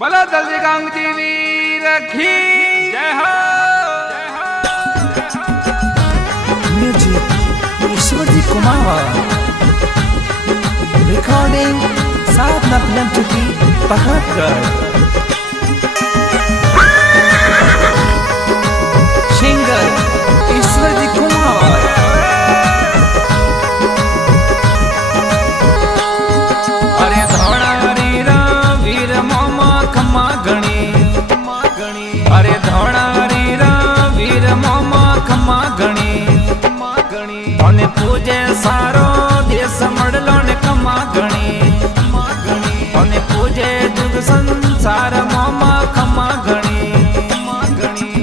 बोलो दलजी गांगजी वीर की जय हो। म्यूजिक ईश्वरजी कुमार, रिकॉर्डिंग साधना फिल्म चुकी पकड़कर, सिंगर ईश्वरजी कुमार। अरे धोड़ा रीरा वीर मोमा खम्मा गणी, अरे धोड़ा रीरा वीर मोमा खम्मा गणी, तने पूजे सारो देश मडलो ने खम्मा गणी, तने पूजे जुग संसार मोमा खम्मा गणी।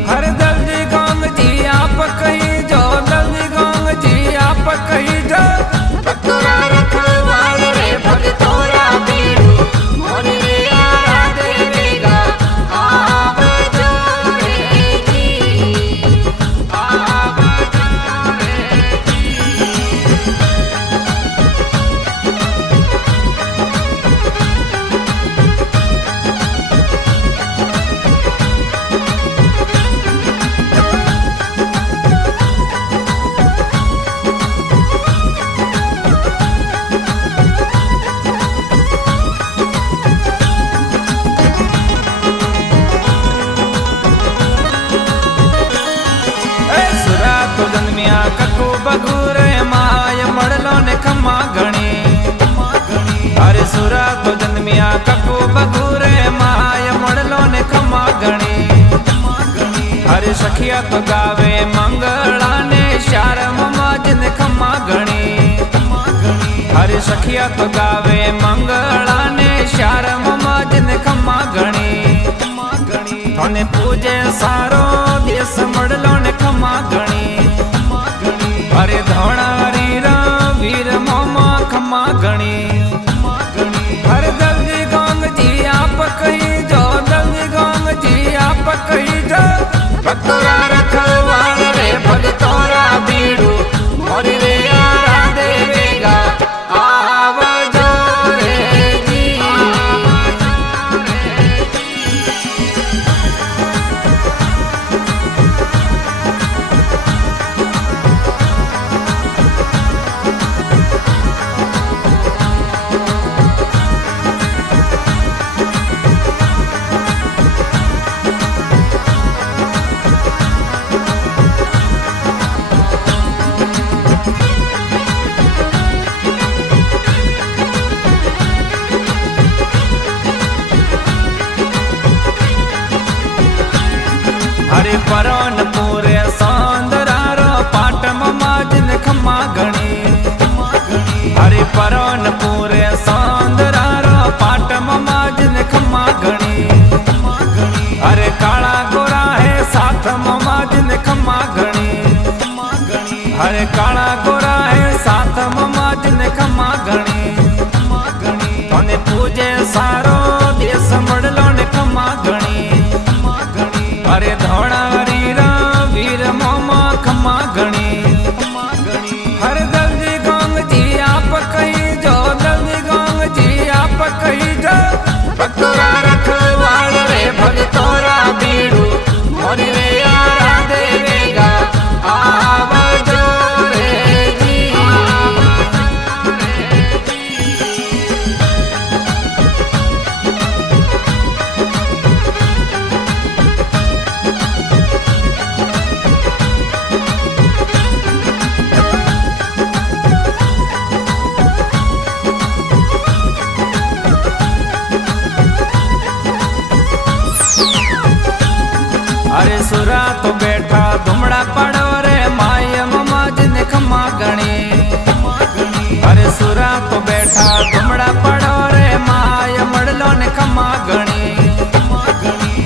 हर दलजी गांग जी आप कही जो, दलजी गांग जी आप कही जो, भक्तोरा रखवाल रे भगतोरा बीड़ू मोरी रे आरा देवेगा आव जो रे जी, आव जो रे जी। तो जन्मिया कको बगुर माय मड़लो ने खम्मा गणी, अरे सुरा तो जन्मिया कको बगुर माय मड़लो ने खम्मा गणी। अरे सखिया तो गावे मंगला ने शारम माजन खम्मा गणी, अरे सखिया तो गावे मंगला ने शारम माजन खम्मा गणी। थने पूजे सारो देश मड़लो ने खम्मा गणी, अरे धोड़ा रीरा वीर मोमा खम्मा गणी। हर दलजी गांग जी आप कही जो, दलजी गांग जी आप कही जो, भक्तोरा रखवाल रे भगतोरा बीड़ू मोरी रे आरा देवेगा आव जो रे जी। अरे परोन पूरे सौंदरारो पाटम माजन खम्मा गणी, अरे परोन पूरे सौंदरारो पाटम माजन खम्मा गणी। अरे काला गोरा है साथ माजन खम्मा गणी, अरे काला गोरा है साथ माजन खम्मा गणी। तने पूजे सारो देश मडलो ने खम्मा गणी, अरे धोड़ा रीरा वीर मोमा खम्मा गणी। हर दलजी गांग जी आप कही जो, दलजी गांग जी आप कही जो, भक्तोरा रखवाल रे भगतोरा बीड़ू मोरी रे आरा देवेगा आव जो रे जी। अरे सुरा तो बैठा धुमड़ा पड़ो रे माय ममा जिन खम्मा गणी, अरे सुरा तो बैठा धुमड़ा पड़ो रे माय मड़लो ने खम्मा गणी।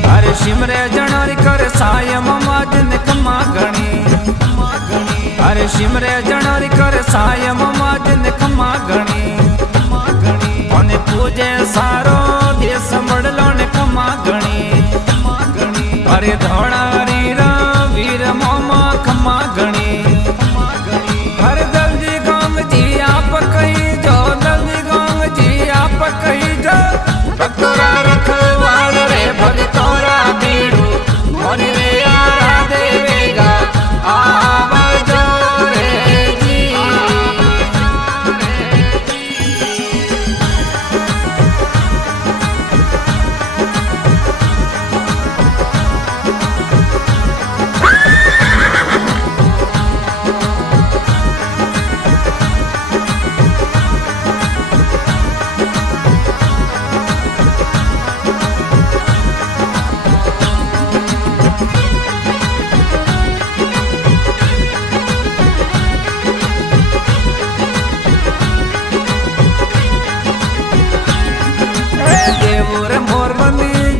अरे शिमरे जनोरी कर साय ममा जिन खम्मा गणी, अरे शिमरे जनोरी कर साय ममा जिन खम्मा गणी। तने पूजे सारो देश मड़लो ने खम्मा गणी, अरे धोड़ा रीरा वीर मोमा खम्मा गणी। हर दलजी गांग जी आप कही जो, दलजी गांग जी आप कही जो, भक्तोरा रखवाल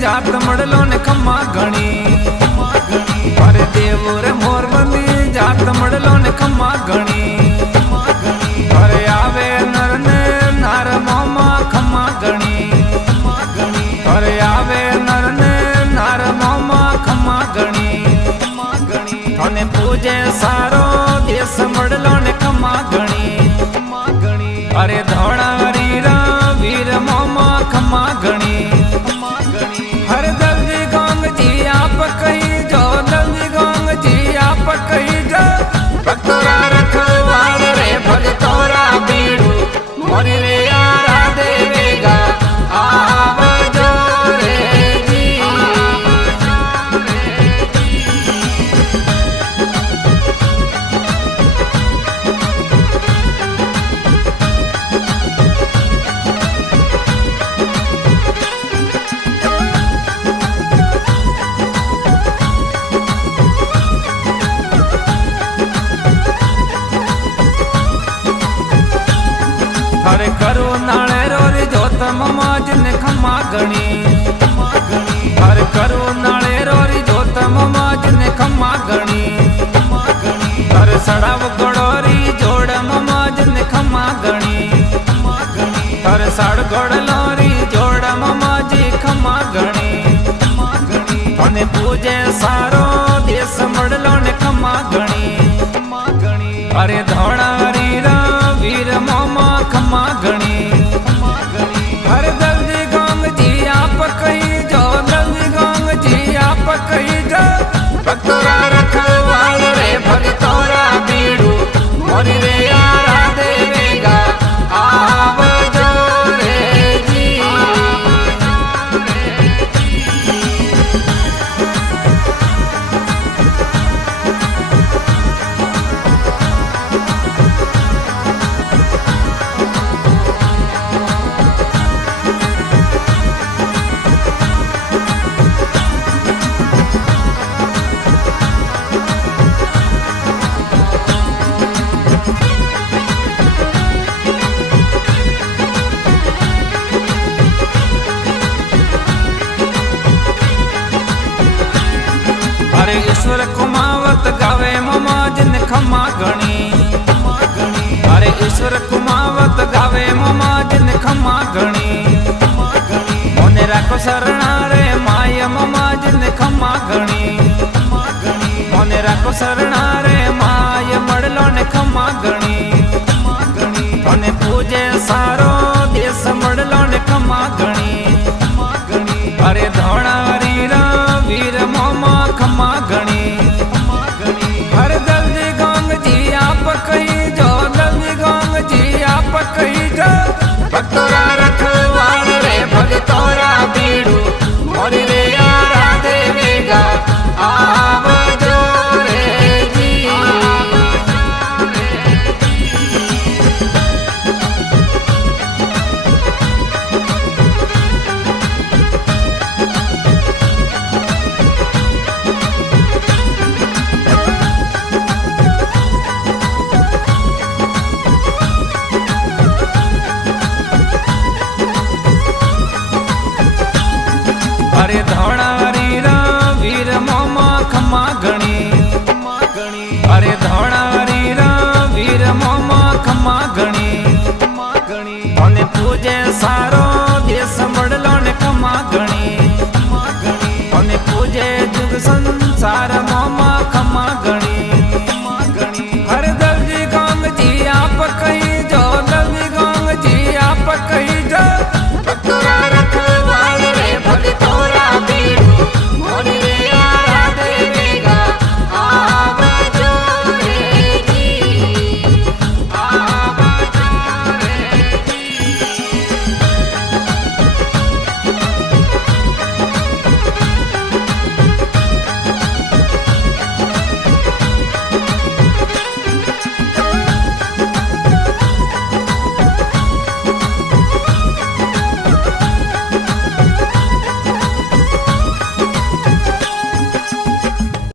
જાત મળલો ને ખમ્મા ઘણી અરે દેવો રે મોરબંદી જાત મળલો ને ખમ્મા ઘણી અરે આવે નર ને નાર મોમાં ખમ્મા ઘણી અરે આવે નર ને નાર મોમાં ખમ્મા ઘણી અને પૂજે સારો દેશ મળલો ને ખમ્મા ઘણી અરે ધોળા હરીરા વીર મોમાં ખમ્મા ઘણી હર દલજી ગોંગજી આપ કહી જો દલજી ગોંગજી આપ કહી જો ભક્તોરા રખવાળ રે ભગતોરા બીડું મોરી રે આરા દેવેગા આવજો રે જી અરે કરો નાળે રોરી જોત મમાજ ને ખમ્મા ઘણી અરે કરો નાળે રોરી જોત મમાજ ને ખમ્મા ઘણી અરે સડાવ ગોળોરી જોડ મમાજ ને ખમ્મા ઘણી અરે સાડ ગોળ લોરી જોડ મમાજી ખમ્મા ઘણી અને પૂજે સારો દેશ મળલો ને ખમ્મા ઘણી અરે ધોળા હરીરા વીર મોમાં ખમ્મા ઘણી હર દલજી ગોંગજી આપ કહી જો દલજી ગોંગજી આપ કહી જો ભક્તોરા રખવાળ રે ભગતોરા બીડું મોરી રે આરા દેવેગા આવજો રે જી અરે ઈશ્વર કુમાવત ગાવે મમાજ ને ખમ્મા ઘણી અરે ઈશ્વર કુમાવત ગાવે મમાજ ને ખમ્મા ઘણી મોને રાખો શરણા રે માય મમાજ ને ખમ્મા ઘણી મોને રાખો શરણા રે માય મળલો ને ખમ્મા ઘણી